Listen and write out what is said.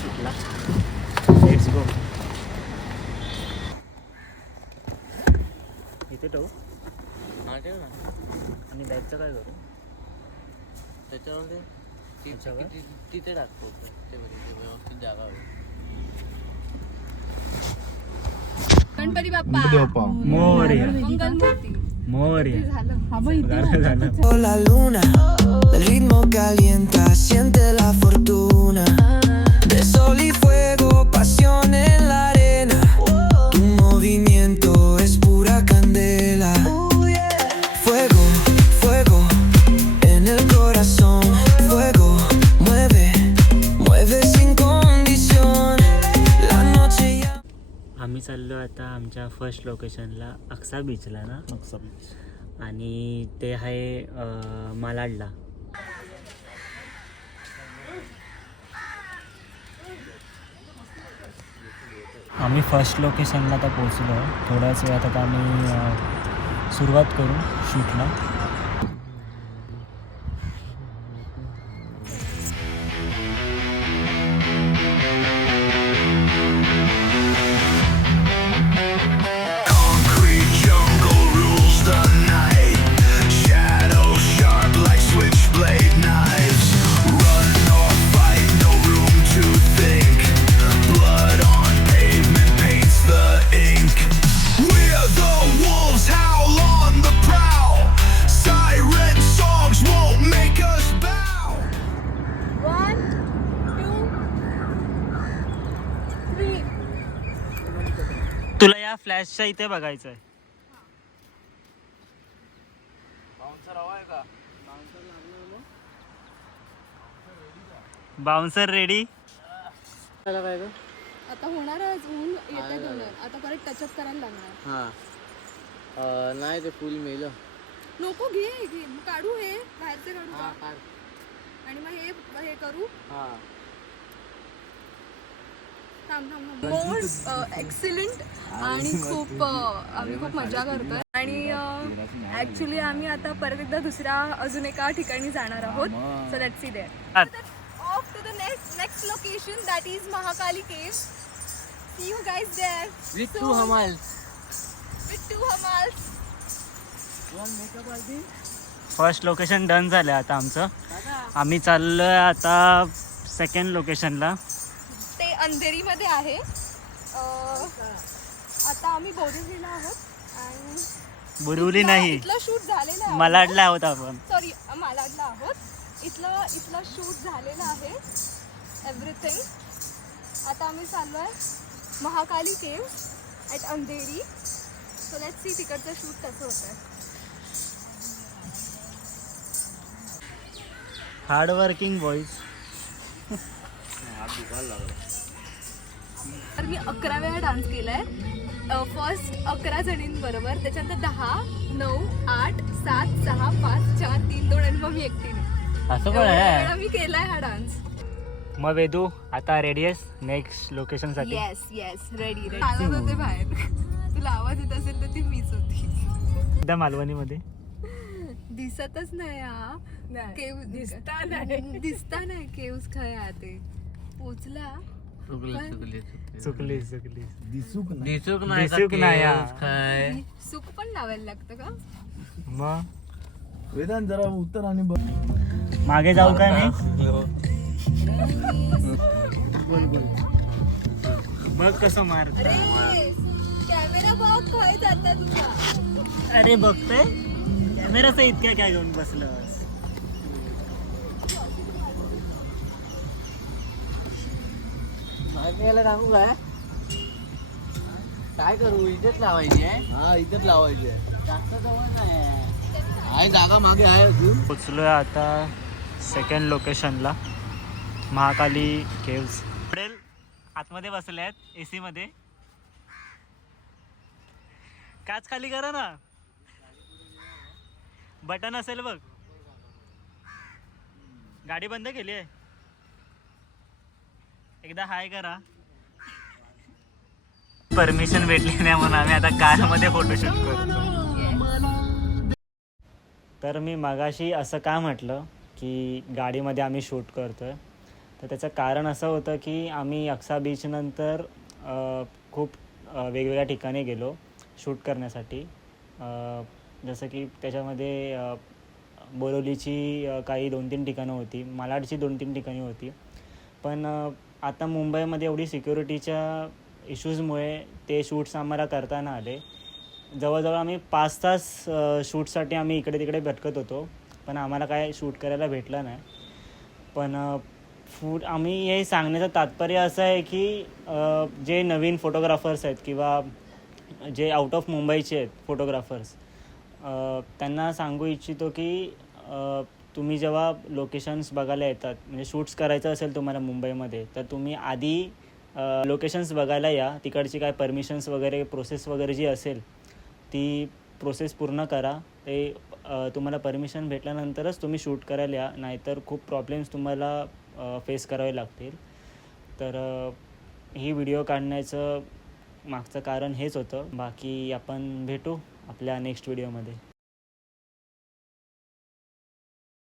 शूटला. Let's go. इथे ठेवू आणि बॅगचं काय करू? त्याच्यावर तिथे टाकतो व्यवस्थित जागा हवी. गणपती बाप्पा मोरया. मंगलमूर्ती मोरया. झालं. La luna, el ritmo calienta, siente la fortuna. De sol y fuego, pasión en la arena. Tu movimiento es pura candela. Fuego, fuego en el corazón. Fuego, mueve, mueve sin condición. La noche ya. आम्ही चाललो आता आमच्या first लोकेशनला, अक्सा बीचला ना. Aksa beach. आणि ते आहे मालाडला. आम्ही फर्स्ट लोकेशनला आता पोचलो. थोड्याच वेळात आता आम्ही सुरुवात करू शूटला. Concrete jungle rules the night. Shadows sharp like switchblade knives. Run or fight, no room to think. Blood on pavement paints the ink. We're the wolves, howl on the prowl. Siren songs won't make us bow. 1 2 3. तुला या फ्लॅशच्या इथे बघायचं आहे. Bouncer ready. त्याला काय ग? आता होणार ऊन येते दोन. आता परत टचअप करायला लागणार. हा नाही ते फुल मेलं. नको घे काढू हे बाहेरचे काढू हा का? काढ. आणि मग हे करू. हा थांब मोस्ट एक्सिलेंट आणि खूप आम्ही खूप मजा करतोय. आणि ऍक्च्युली आम्ही आता परत एकदा दुसऱ्या अजून एका ठिकाणी जाणार आहोत. So let's see there. Off to the next location that is Mahakali cave. See you guys there with two हमाल्स. फर्स्ट लोकेशन डन झालं आता आमचं. आम्ही चाललोय आता सेकंड लोकेशनला. ते अंधेरीमध्ये आहे. आता आम्ही बोरिवलीला आहोत आणि बोरिवली नाही, इथलं शूट झालेलं आहे. मालाडला आहोत आपण. सॉरी मालाडला आहोत. इथलं शूट झालेलं आहे एव्हरीथिंग. आता आम्ही चाललोय Mahakali cave at Andheri. So let's C तिकडचं शूट कसं होतंय. Hard working boys. तर मी 11 वेळा डान्स केलाय. फर्स्ट 11 जणींबरोबर, त्याच्यानंतर 10 9 8 7 6 5 4 3 2 आणि मग मी एकटीने. असं पण एवढ्या आहे. वेळा मी केलाय हा डान्स. मग वेदू आता रेडी आहेस नेक्स्ट लोकेशन साठी? येस रेडी चालत होते बाहेर. तुला आवाज येत असेल तर ती मीच होती. एकदा मालवणी मध्ये दिसतच नाही हा. केव दिसता नाही केव्स खय ते पोचला. चुकली दिसूक दिसूक नाही काय. सुक पण लावायला लागतं का? मग वेदांत जरा उत्तर आणि मागे जाऊ का नाही? बघ कसं मार. अरे कॅमेरा बघ काय जाता तुझा. अरे बघतोय कॅमेराचं इतक्या काय घेऊन बसलंस? सांगू काय करू? इथेच लावायची आहे. हा इथेच लावायची आहे. जास्त जवळ नाही आहे. जागा मागे आहे अजून. पोचलोय आता सेकंड लोकेशनला, महाकाली केव्स. पुढे आतमध्ये बसले आहेत AC मध्ये. काच खाली करा ना, बटन असेल बघ. गाडी बंद केली आहे. एकदा हाय करा. परमिशन भेटली नाही म्हणून आम्ही आता कारमध्ये फोटोशूट करतो. तर मी मगाशी असं का म्हटलं की गाडीमध्ये आम्ही शूट करतोय, तर त्याचं कारण असं होतं की आम्ही अक्सा बीचनंतर खूप वेगवेगळ्या ठिकाणी गेलो शूट करण्यासाठी. जसं की त्याच्यामध्ये बोरिवलीची काही 2-3 ठिकाणं होती, मालाडची 2-3 ठिकाणी होती. पण आता मुंबईमध्ये एवढी सिक्युरिटीच्या इश्यूजमुळे ते शूट्स आम्हाला करता नाही आले. जवळजवळ आम्ही 5 तास शूटसाठी आम्ही इकडे तिकडे भटकत होतो, पण आम्हाला काय शूट करायला भेटलं नाही. पण आम्ही हे सांगण्याचं तात्पर्य असं आहे की जे नवीन फोटोग्राफर्स आहेत किंवा जे आउट ऑफ मुंबईचे आहेत फोटोग्राफर्स, त्यांना सांगू इच्छितो की तुम्ही जेव्हा लोकेशन्स बघायला येतात, म्हणजे शूट्स करायचं असेल तुम्हाला मुंबईमध्ये, तर तुम्ही आधी लोकेशन्स बघायला या. तिकडची काय परमिशन्स वगैरे प्रोसेस वगैरे जी असेल ती प्रोसेस पूर्ण करा. ते तुम्हाला परमिशन भेटल्यानंतरच तुम्ही शूट करायला या, नाहीतर खूप प्रॉब्लेम्स तुम्हाला फेस करावे लागतील. तर ही व्हिडिओ काढण्याचं मागचं कारण हेच होतं. बाकी आपण भेटू आपल्या नेक्स्ट व्हिडिओमध्ये.